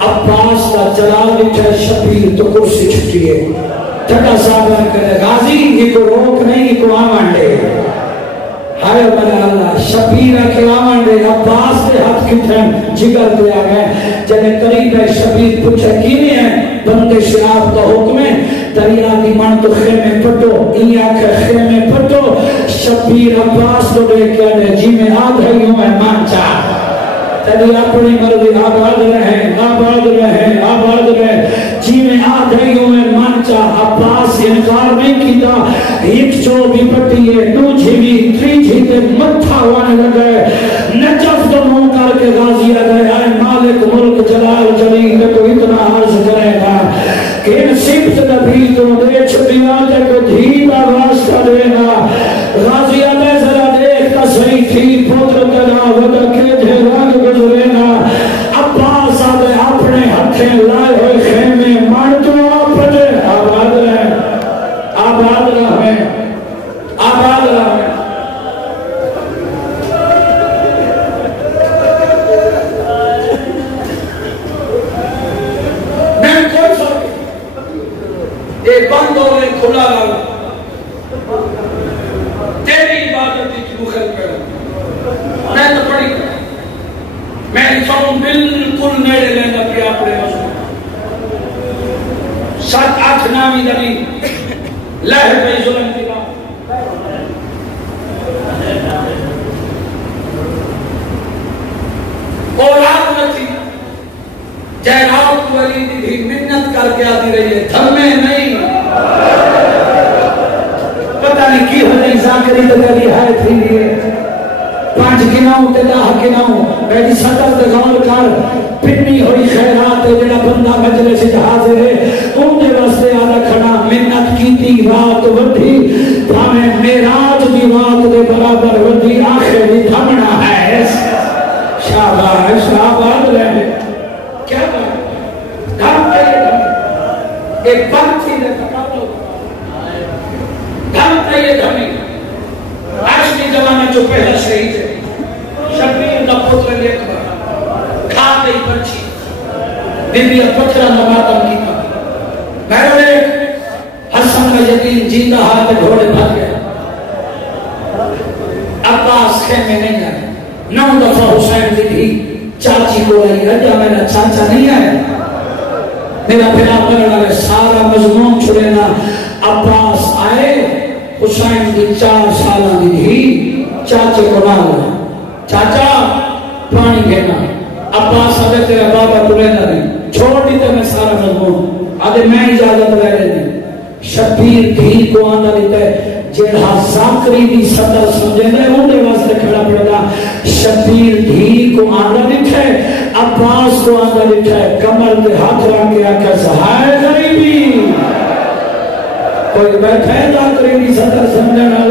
عباس کا جلال بٹھا شبیر تو کرسی چھٹی ہے تیرا صاحب کرے غازی یہ کو روک نہیں یہ کو آمان دے ہائے بنا اللہ شبیر کے آمان دے عباس کے ہاتھ کتھن جگر دے آگئے جنہیں قریب ہے شبیر پوچھا کینے ہیں بندے شراب کا حکم ہے دریا دی من تو خیمے پٹو انیا کے خیمے پٹو شبیر عباس کو دے کیا دے جی میں آدھائی ہوں ہے مان چاہ تیری اپنی مرضی آباد رہے جی میں آدھائی ہوں ہے مان چاہ عباس انکار نہیں کیتا ایک چو بھی پٹی ہے دو جھیوی تری جھیتے متھا وانے لگے نجف تو موں کر کے غازی آگئے آئے مالک ملک جلال جلیل تو اتنا عرض کرے گا کہ نصیب سے نبی تو دے چھپیا جے کو دھید آواز کا دے گا غازی آگئے ذرا دیکھتا صحیح تھی پوتر تلا ودا کے جھیران گزرے گا عباس آگئے اپنے ہتھیں لائے ہوئے خیمے مان تو آپنے آباد رہے آباد رہے آباد رہے میں کوئی فرق ایک بند ہو رہے کھلا رہا تیری عبادت کی مخل پیدا میں تو پڑھی میں انسان بالکل نیڑے لینا پیا اپنے مضمون 7-8 نامی دنی لہر پہ ظلم کی بات اولاد نتی جہرات ولی بھی منت کر کے آتی رہی ہے دھمے نہیں پتہ نہیں کی ہوئی زاکری تو کبھی ہے تھی لیے 5 گناؤں تے 10 گناؤں میری صدر تے غور کر پھرنی ہوئی خیرات جڑا بندہ مجلس حاضر ہے ان دے واسطے آدھا کھڑا منت کیتی رات وڈھی بھاویں معراج دی رات دے برابر وڈھی آخر بھی تھمنا ہے شاباش شاباش رہے کیا بات گھر پہ ایک بات تھی دے تقابل گھر پہ یہ دھمی عاشقی زمانہ جو پہلا شہید ہے شبیر دا پتر اکبر کھا گئی پنچھی بی بی پتھرہ نماتم کی میرے حسن کا یتیم جیندہ ہاتھ گھوڑے بھر گیا عباس خیمے نہیں آئے 9 دفعہ حسین دی بھی چاچی کو آئی رجا میرا چاچا نہیں آئے میرا پھرا پڑھنا ہے سارا مضمون چھڑینا عباس آئے حسین دی 4 سالہ دی بھی چاچے کو نہ آئے چاچا پانی گھینا عباس آدھے تیرا بابا تلینا نہیں چھوڑ دیتے میں سارا مضمون آدھے میں اجازت لے رہے ہیں شبیر بھی کو آندہ دیتا ہے جڑا زاکری دی صدر سمجھے دے انہیں واسطے کھڑا پڑا شبیر بھی کو آندہ دیتا ہے عباس کو آندہ دیتا ہے کمر کے ہاتھ رکھ کے آکھا سہائے غریبی کوئی بیٹھا ہے زاکری دی صدر سمجھے نہ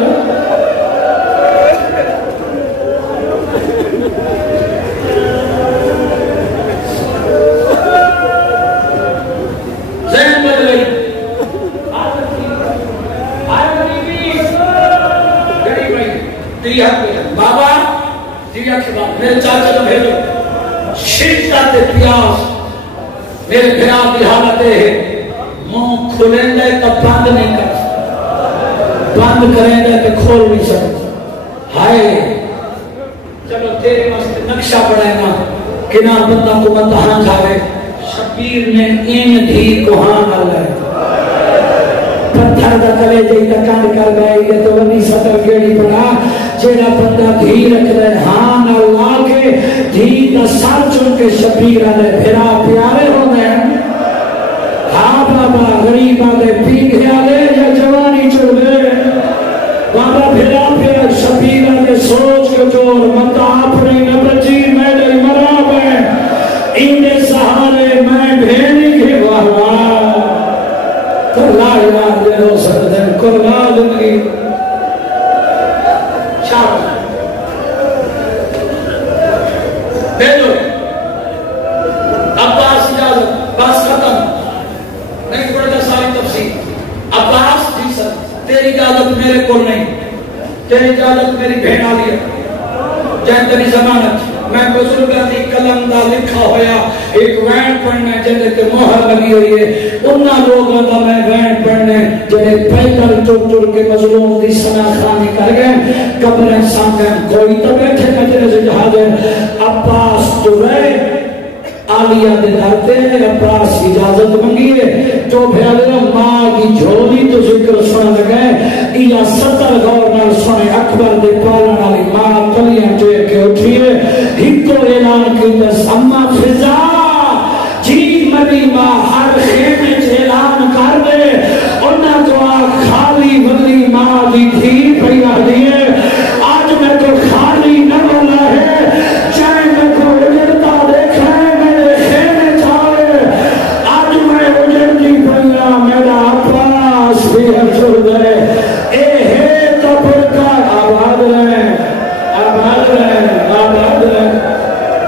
بی بابا دیا کے بعد میرے چاچا کو بھیجو شدت پیاس میرے بھرا کی حالت ہے منہ کھلیں گے تو بند نہیں کر سکتا بند کریں گے تو کھول نہیں سکتا ہائے چلو تیرے واسطے نقشہ بڑھائے نا کنا بندہ کو متہاں جاوے شبیر نے این دھی کو ہاں نہ لائے پتھر دا کلے جائی تکان کر گئے یہ تو ونی سطر گیڑی پڑا جیڑا بندہ دھی رکھ دے ہاں نہ لا کے دھی دا سر چن کے شبیر آلے پھرا پیارے ہو گئے ہاں بابا غریب آلے پیگھے آلے یا جوانی چڑ گئے بابا پھرا پھر شبیر آلے سوچ کے جور مطا اپنی نبجی میڈے مراب ہے اندے سہارے میں بھینی کے واہ کرلا یاد دے ہو سکتے ہیں کرلا زندگی شاہ بھیجو عباس اجازت بس ختم نہیں پڑھتا ساری تفسیر عباس جی سر تیری اجازت میرے کو نہیں تیری اجازت میری بہن آلی ہے جائیں تیری زمانت میں بزرگاں دی قلم دا لکھا ہویا ایک وین پڑھنے جنہیں تے مہر لگی ہوئی ہے انہاں لوگوں دا میں وین پڑھنے جنہیں پیدل ٹر کے مظلوم دی سنا خانی کر گئے قبریں سامنے کوئی تو بیٹھے مجرے سے جہاز ہے عباس تو رہے آلیہ دے دارتے ہیں عباس اجازت منگیے تو بھیالے ماں کی جھولی تو ذکر سنا لگے یا 70 گورنر سنے اکبر دے پالن والی ماں کلیاں ٹیر کے اٹھیے ہکو اعلان کی دس اما فضا جی منی ماں ہر خیمے اعلان کر دے انہاں جو خالی ولی ماں دی تھی پڑیا دیئے آج میں تو خالی نہ والا ہے چاہے میں کو اجڑتا دیکھا ہے میرے خیمے چھاوے آج میں اجڑتی پڑیا میرا عباس بھی حضر دے اے ہے تو پھرکا آباد رہے آباد رہے آباد رہے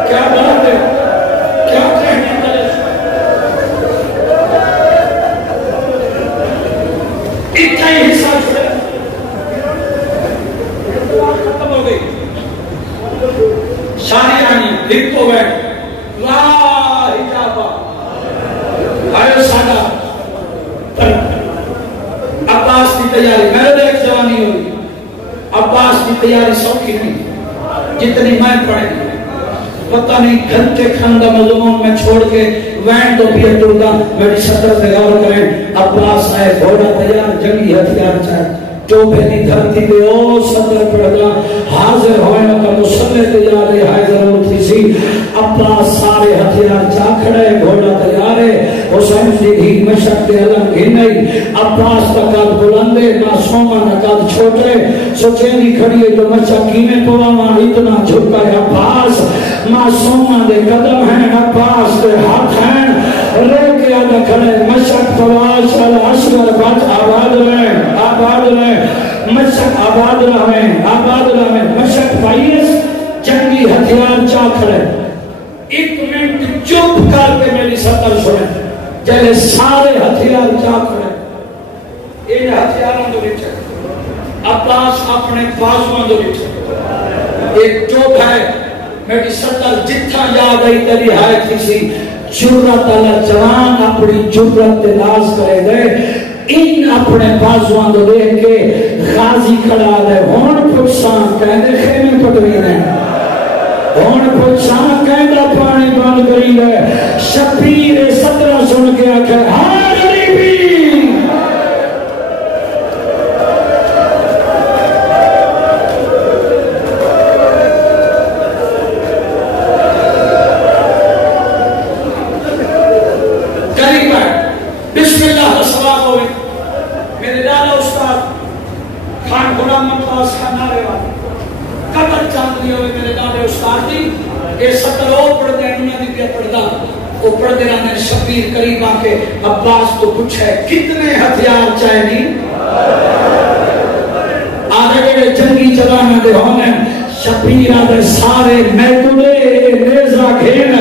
کیا بات ہے کیا کہنے دے اتنا ہی حصہ چھوڑے ختم ہو گئی شانی آنی لکھو بیٹھ واہ حجابہ آئے ساڑا عباس کی تیاری میرے دیکھ جوانی ہوئی عباس کی تیاری سوکھی نہیں جتنی میں پڑھیں پتہ نہیں گھنٹے کھندہ مظلوم میں چھوڑ کے وین تو پیر ٹردہ میری شطر سے غور کریں عباس آئے گھوڑا تیار جنگی ہتھیار چاہے جو بہنی دھرتی پہ او صدر پڑھنا حاضر ہوئے کا مسلح تیار ہے ضرور تھی سی عباس سارے ہتھیار چاہ کھڑے گھوڑا تیار ہے حسین دی مشق کے علم گھنائی عباس کا قد بلندے معصومہ نہ قد چھوٹے سچینی کھڑی ہے جو مشق کینے پواما اتنا جھکا ہے عباس معصومہ دے قدم ہیں عباس دے ہاتھ ہیں رو کے آدھا کھڑے مشق فواش الاشغر بات آباد رہے مشق آباد رہے مشق فائیس جنگی ہتھیار چاہ کھڑے ایک منٹ چپ کر کے میری سطر سنے جلے سارے ہتھیار چاہ کھڑے یہ ہتھیاروں دو بچے عباس اپنے بازوان دو بچے ایک چوپ ہے میری سطر جتھا یاد آئی تلی ہائے تھی سی جرت اللہ جوان اپنی جرت ناز کرے گئے ان اپنے بازوان دو دیکھ کے غازی کھڑا دے ہون پھٹسان کہنے خیمے پٹوی نے ہون پھٹسان کہنے پانی بند کری گئے شبیر صدرہ سن کے آکھے ہاں غریبی شبیر قریب آکے عباس تو پوچھے کتنے ہتھیار چاہے نہیں آدھے جنگی جوانا دے ہونے شبیر آدھے سارے میدوڑے نیزہ گھین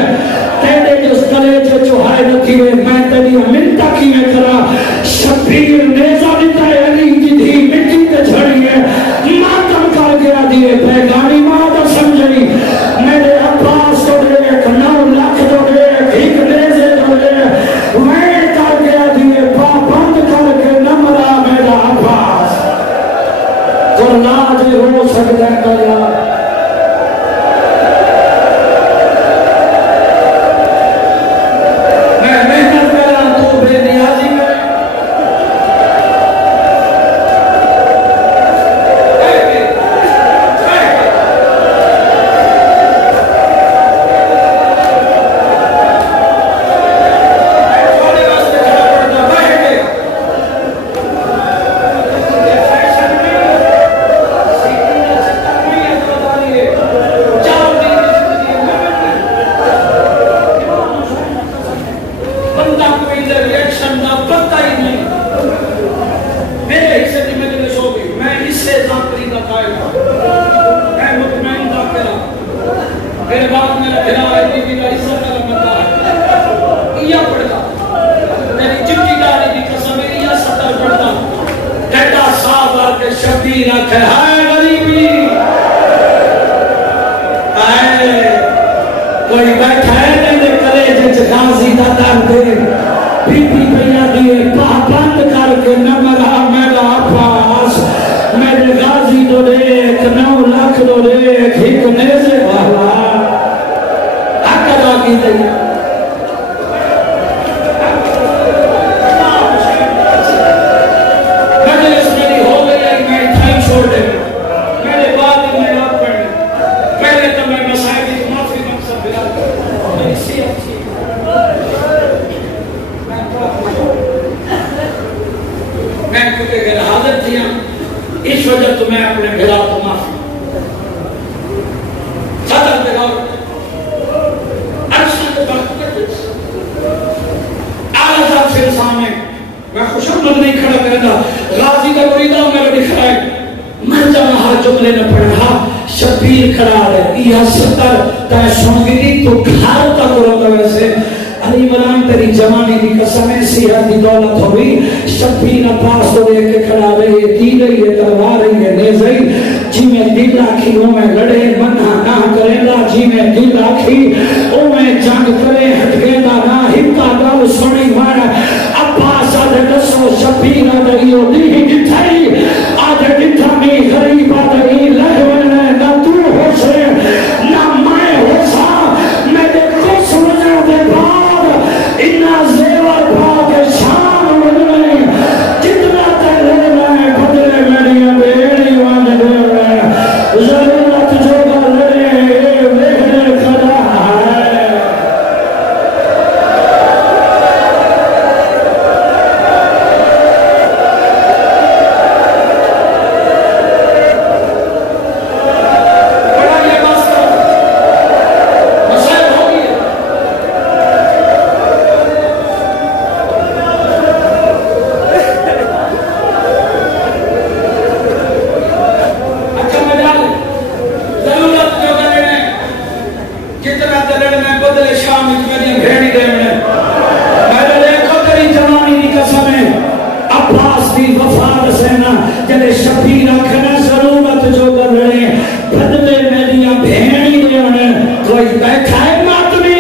تیرے جس کلے جو ہائے نتی ہوئے میں تیری منتا کی میں کرا شبیر نیزہ دیتا ہے علی کی دھی مٹی تے جھڑی ہے ماتم کر گیا دیئے اللہ جو ہو سکتا ہے کیا میں محنت کرا تو بے نیازی کرے کوئی بیٹھا ہے نے کلے جچ غازی دا درد بی بی پیا دیے بند کر کے نہ مرا میرا پاس میرے غازی تو دیکھ 9 لاکھ تو دیکھ ایک نیزے والا حق ادا کی دئی اس وجہ تو میں اپنے بھلا تو معافی صدر بغور عرصہ کے بخت آلہ ذات سے سامنے میں خوش احمد نہیں کھڑا کرتا غازی کا مریدہ میں نے دکھائے مرجع رہا جملے نے پڑھا شبیر کھڑا ہے یہ ستر تائے سنگی تو گھر تک روتا ویسے علی ملان تیری جوانی کی قسم صحت کی دولت ہوئی شبیر عباس کو دیکھ کے کھڑا رہی ہے دی رہی ہے تلوار رہی ہے نیزئی جی میں دل آکھی وہ میں لڑے منہ نہ کرے گا جی میں دل آکھی وہ میں جنگ کرے ہٹ گئے گا نہ ہمتا گل سنی مانا عباس آدھے دسو شبیر آدھے ہو دی جتھائی آدھے جتھامی غریب آدھے لہونے نہ تو ہو سے نہ میں ہو سا میں دیکھو سمجھا دے بعد اتنا زیور پاک شان بدلے جتنا تیرے بدلے میری بیڑی وانے دے ضرورت جو بدلے ویڑے خدا ہے بڑا یہ باستا مسائل ہو گئی شبیر آکھنا ضرورت جو بدلے بدلے میری بھیڑی دیونے کوئی بیٹھا ہے ماتمی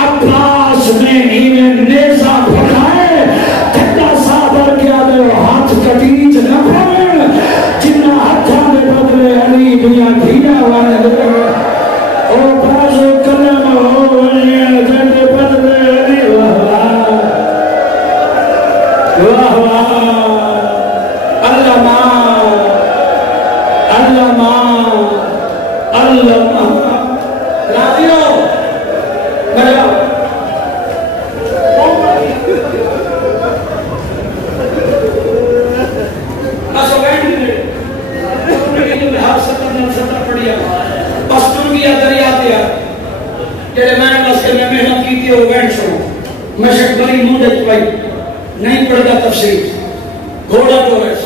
عباس نے انہیں نیزہ بھگائے تھکا صابر کیا دے ہاتھ کٹیج نہ پڑے جنہ ہتھا دے بدلے علی دنیا دھینا وانے دے او بازو کلم ہو جنہ بدلے علی واہ واہ واہ مشک بری مودے چوائی نہیں پڑھتا تفسیر گھوڑا ٹورس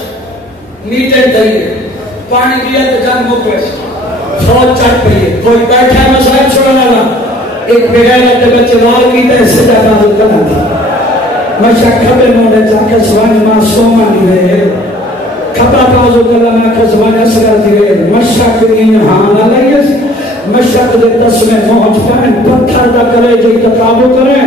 میٹے دئیے پانی دیا تو جنگ مکویس فوج چڑھ پئیے کوئی بیٹھا ہے مسائل چھوڑنا گا ایک بغیرت بچے وال کی تے سجا بازو کرنا تھا مشک کھبے مودے چاکے سوانی ماں سوما دیئے کھبا بازو کرنا میں کھزوانی اصغر دیئے مشک نہیں ہاں نہ لئیس مشق دے دسویں پہنچ پائیں پتھر دا کرے جی تقابو کریں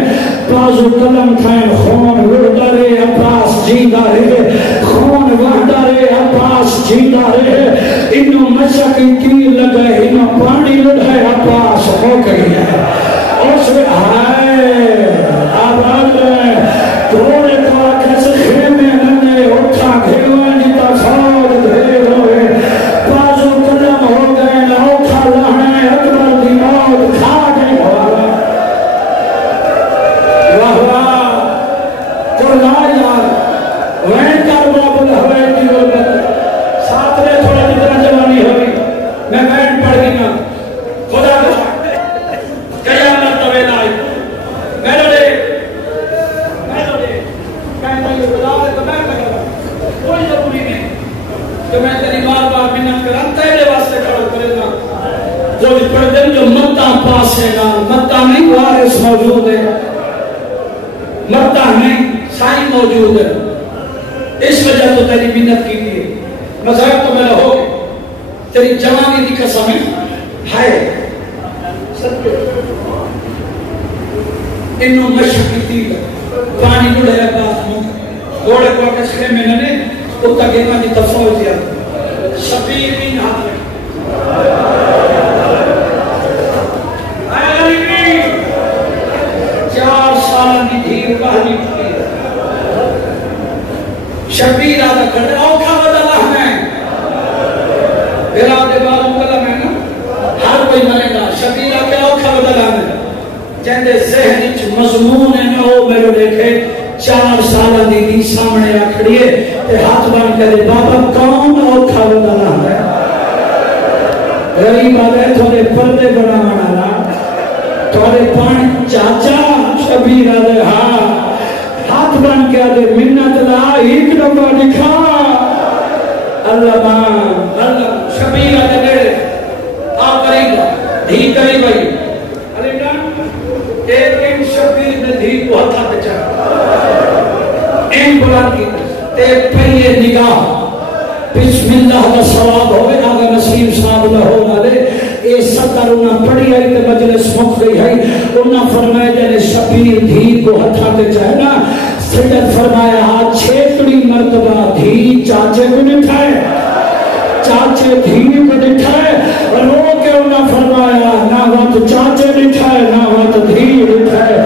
بازو قلم کھائیں خون لڑدا رہے عباس جیندہ رہے خون وحدہ رہے عباس جیندہ رہے انہوں مشق کی لگے انہوں پانی لڑھائے عباس ہو گئی ہے اس میں آئے آباد رہے توڑے تو کیسے خیمے ننے اٹھا گھیوان جیتا فوج دھیر ہوئے بازو قلم ہو گئے لوکھا لہنے اکبر دی موت کھا گئی واہ واہ قرآن یار وین کر رب الحویل دی غلبت ساتھ رہے تھوڑا جتنا جوانی ہوئی میں وین پڑھ گئی نا خدا قیامت طویل آئی میرے لئے کوئی ضروری نہیں کہ میں تیری بار بار منت کرم تیرے واسطے کھڑا کرے گا جو پڑھ دیں جو مدہ پاس ہے نا مدہ نہیں وارث موجود ہے مدہ نہیں سائن موجود ہے اس وجہ تو تیری منت کی تھی مذہب تو میرا ہو تیری جوانی دی قسم ہے انہوں مشق کی تھی پانی مڑے عباس گوڑے کو کس خیمے میں نے اتنا گینا کی تفصیل دیا شبیر بن ہاتھ میں آئے غریبی 4 سالہ کی دھیر پہلی کی شبیر آدھا کھڑے اوکھا بدلہ ہمیں میرا دے باروں کلم ہے نا ہر کوئی مرے گا شبیر آکے اوکھا بدلہ ہمیں جہندے ذہن اچھ مضمون ہے نا وہ میرے دیکھے 4 سالہ دی سامنے آکھڑیے تے ہاتھ بن کرے بابا کون اوکھا بدلہ ہے غریب آدھے تھوڑے پردے بڑا منانا تھوڑے پانی چاچا شبیر آدھے ہاں ہاتھ بن کے آدھے منت لا ایک ڈبا دکھا اللہ مان اللہ شبیر آدھے گئے آپ کریں گا دھی کریں بھائی علی ڈان ایک شبیر نے دھی کو ہتھا بچا این بلان کی تے پہیے نگاہ بسم اللہ کا ثواب ہوئے آگا نسیم صاحب اللہ ہونا دے اے صدر انہاں پڑھی آئی تے مجلس مک گئی ہے انہاں فرمائے جانے شبیر دھی کو ہتھا تے چاہنا سجد فرمایا ہاں چھیتڑی مرتبہ دھی چاچے کو نٹھائے چاچے دھی کو نٹھائے رو کے انہاں فرمایا نہ وقت چاچے نٹھائے نہ وقت دھی نٹھائے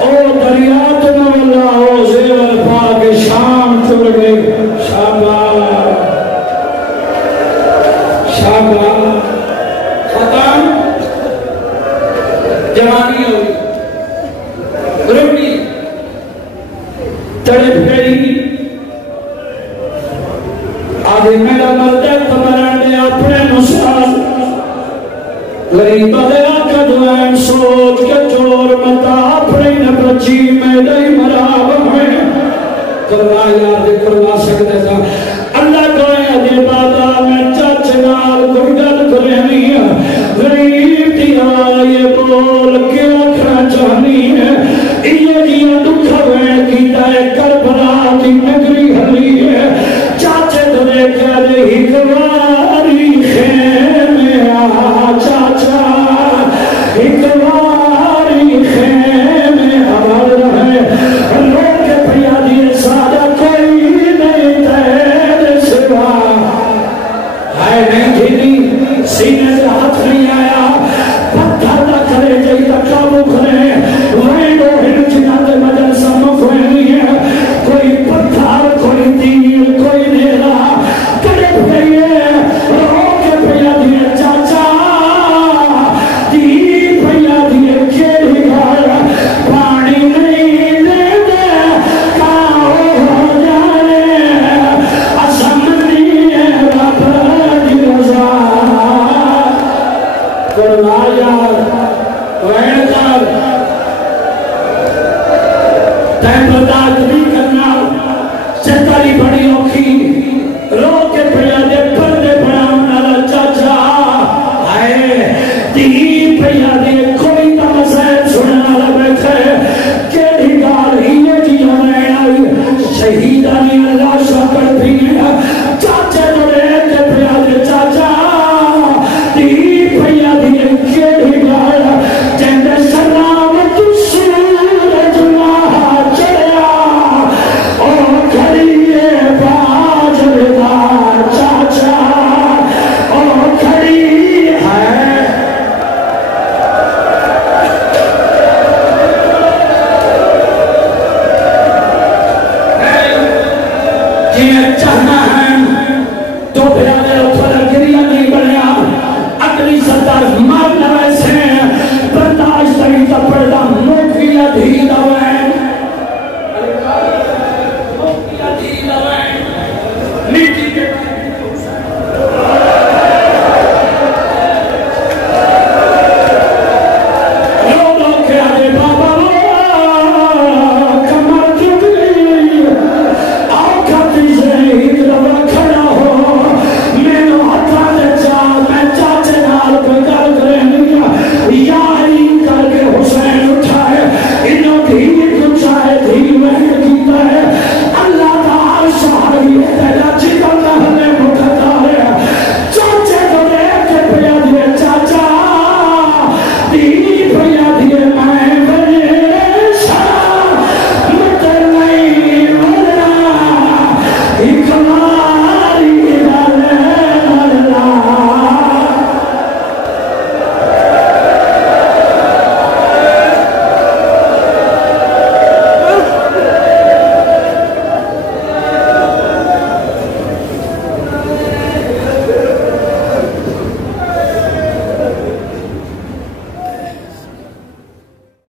او دریا تو نہ واللہ او زیور پاک شام چل گئے شاباش شاباش ختم جوانی ہوئی روٹی تڑپ گئی آدھے میرا مردہ تمہارے اپنے نسال غریب دے آقا دوائن سوچ کے چور متا اپنے نبچی میں دے مراب ہے کروا یاد کروا سکتے تھا اللہ کوئی عدی بابا میں چاچنال کوئی گل کرنی ہے غریب دیا یہ بول کے آکھنا چاہنی ہے یہ دیا دکھا وین کی دائے کربلا کی نگری ہلی ہے چاچے دنے کیا دے ہکواری خیمے آ چاچا ہکواری خیمے آباد رہے لوگ کے پیادی سادہ کوئی نہیں تیر سوا ہے نہیں جھیلی سینے سے ہاتھ نہیں آیا